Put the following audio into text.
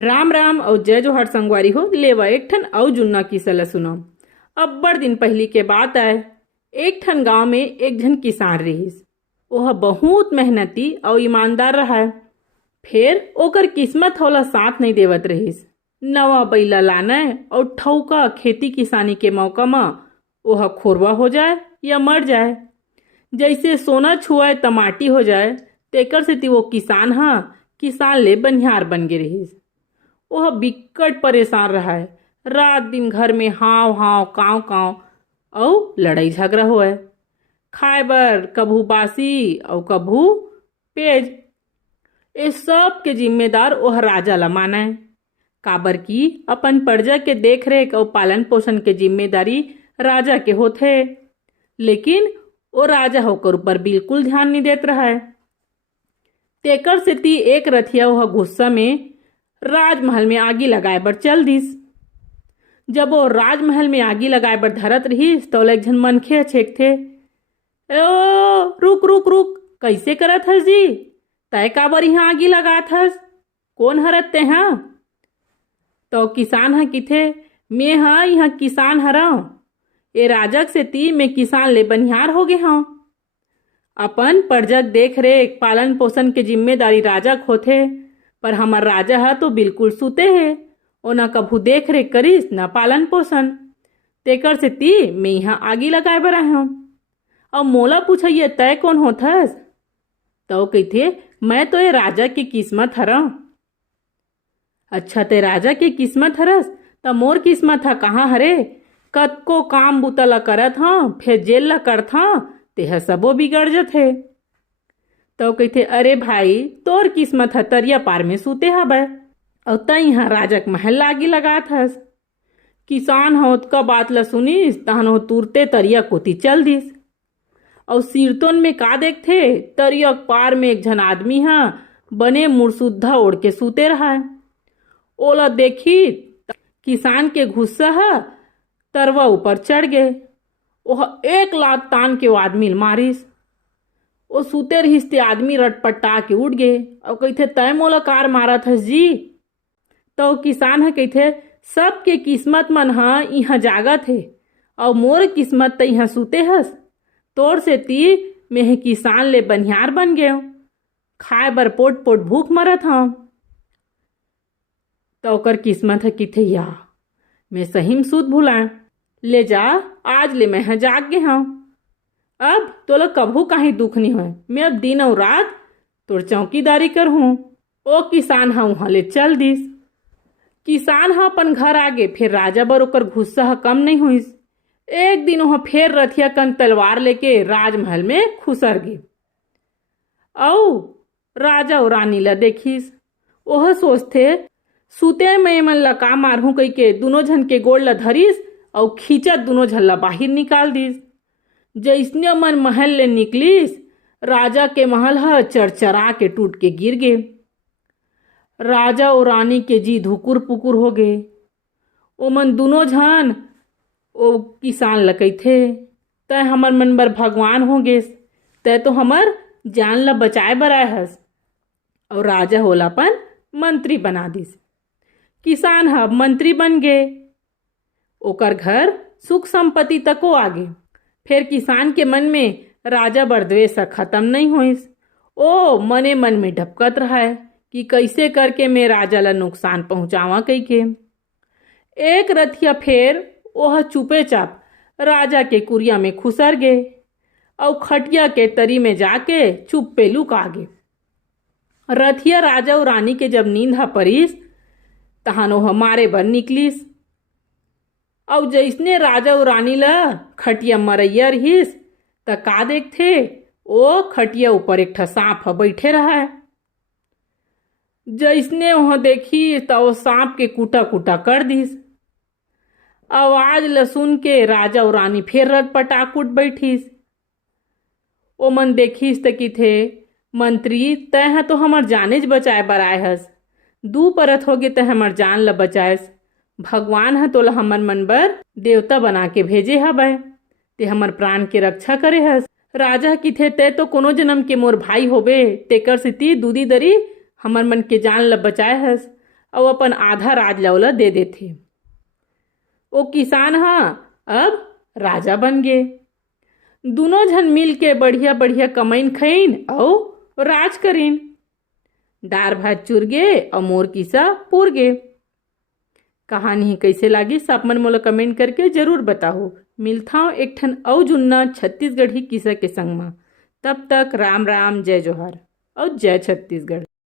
राम राम और जय जोहार संगवारी हो। लेवा एक ठन अउ जुन्ना किस्सा ल सुनो। अब्बड़ दिन पहली के बात आए। एक ठन गांव में एक झन किसान रहिस। वह बहुत मेहनती और ईमानदार रहा। फिर ओकर किस्मत होला साथ नहीं देवत रहिस। नवा बैला लाने और ठौका खेती किसानी के मौका में वह खोरवा हो जाए या मर जाए। जैसे सोना छुआए त माटी हो जाए, तेकर सेती वो किसान ले बनिहार बन गे रहिस। वह बिकट परेशान रहा है। रात दिन घर में हाव हाव काव काव और लड़ाई झगड़ा होए। खाए बर कभू बासी और कभू पेज। ये सब के जिम्मेदार वह राजा ला माने। काबर की अपन प्रजा के देख रेख और पालन पोषण के जिम्मेदारी राजा के होथे। लेकिन वो राजा होकर ऊपर बिल्कुल ध्यान नहीं देत रहा है। तेकर सेती एक रथिया वह गुस्सा में राजमहल में आगी लगाए बर चल दिस। जब वो राजमहल में आगी लगाए बर धरत रहीस तो एक झन मनखे छेक थे। ओ रुक रुक रुक, कैसे करत हस जी? तय काबर यहाँ आगी लगात हस? कौन हरत ते हाँ? तो किसान ह किथे, मैं हाँ यहाँ किसान हरव। ए राजक सेती मैं किसान ले बनिहार हो गे हूँ। अपन प्रजक देख रेख पालन पोषण के जिम्मेदारी राजक होथे। पर हमार राजा हा तो बिल्कुल सुते है। ओ ना कभू देख रेख करिस ना पालन पोषण। तेकर सेती मैं यहाँ आगी लगाए बर आए हूँ। अब मोला पूछिए तय कौन होथस? तो कहिथे मैं तो ये राजा की किस्मत हरव। अच्छा ते राजा की किस्मत हरस त मोर किस्मत हा कहाँ हरे? कतको काम बूता ला करत हूँ, फिर जेल ला करत हूँ, तेह सबो बिगड़ जथे। तो कहते अरे भाई तोर किस्मत है तरिया पार में सूते हबै और तई यहाँ राजक महल लागी लगात हस। किसान हो का बात ला सुनिस तहन हो तुरते तरिया कोती चल दिस। और सिरतोन में का देखथे, तरिया पार में एक झन आदमी हा बने मुरसुद्धा ओढ़ के सूते रहा। ओला देखी किसान के गुस्सा हा तरवा ऊपर चढ़ गए। वह एक लात तान के वो आदमी मारिस। वो सूते रहिस ते आदमी रटपटा के उठ गए और कहते तय मोला कार मारत हस जी? तो किसान है कहते सबके किस्मत मन हा यहाँ जागत है और मोर किस्मत त यहाँ सूते हस। तोर से ती मैं किसान ले बनिहार बन गए, खाए बर पोट पोट भूख मरत हूँ। तो ओकर किस्मत है किथे या मैं सही में सूत भुलाए। ले जा आज ले मैं जाग गए हूँ। अब तोला कभू काहे दुख नहीं होए। मैं अब दिन और रात तोर चौकीदारी कर हूँ। ओ किसान हा वहाँ ले चल दिस। किसान हा अपन घर आगे। फिर राजा बर ओकर गुस्सा हा कम नहीं हुईस। एक दिन वह फिर रथिया कन तलवार लेके राजमहल में खुसर गे। औ राजा और रानी ला देखिस। वह सोचते सूते में मन ला का मारहूं कही के दोनों झन के गोड़ ला धरिस और खींचत दोनों झन ला बाहर निकाल दिस। जैसने मन महल ले निकलिस राजा के महल हा चरचरा के टूट के गिर गे। राजा और रानी के जी धुकुर पुकुर हो गए। ओ मन दोनों झन ओ किसान ल कहिथे तय हमर मन बर भगवान हो गेस। तय तो हमर जान ला बचाए बर आए हस। और राजा होलापन मंत्री बना दिस। किसान हा मंत्री बन गए। ओकर घर सुख संपत्ति तको आगे। फिर किसान के मन में राजा बर द्वेष खत्म नहीं होइस। ओ मने मन में ढपकत रहा है कि कैसे करके मैं राजा ला नुकसान पहुंचावा कही के। एक रथिया फिर ओह चुपे चाप राजा के कुरिया में खुसर गए और खटिया के तरी में जाके चुप्पे लुका गे। रथिया राजा और रानी के जब नींद हा परिस तहान ओह मारे बर निकलिस। और जैसने राजा और रानी ला खटिया मरैया रहिस त का देखथे ओ खटिया ऊपर एक ठा सांप ह बैठे रहा है। जैसने वह देखी त वो सांप के कुटा कुटा कर दिस। आवाज ल सुन के राजा और रानी फिर रटपटाक उठ बैठिस। ओ मन देखिस त किथे मंत्री तय ह तो हमर जानेज बचाए बर आए हस। दू परत होगे त हमर जान ल बचाएस। भगवान है तोला हमर मन बर देवता बना के भेजे हबै। ते हमर प्राण के रक्षा करे हस। राजा किथे ते तो कोनो जन्म के मोर भाई होबे। तेकर सेती दूदी दरी हमर मन के जान ल बचाए हस। और अपन आधा राज लौला दे देथे। ओ किसान ह अब राजा बन गे। दोनों झन मिल के बढ़िया बढ़िया कमाइन खइन और राज करीन। दार भात चुर गे और मोर किस्सा पूर गे। कहानी कैसे लागी सब मन मोला कमेंट करके जरूर बताओ। मिलता हूँ एक ठन अउ जुन्ना छत्तीसगढ़ी किस्सा के संग में। तब तक राम राम, जय जोहार और जय छत्तीसगढ़।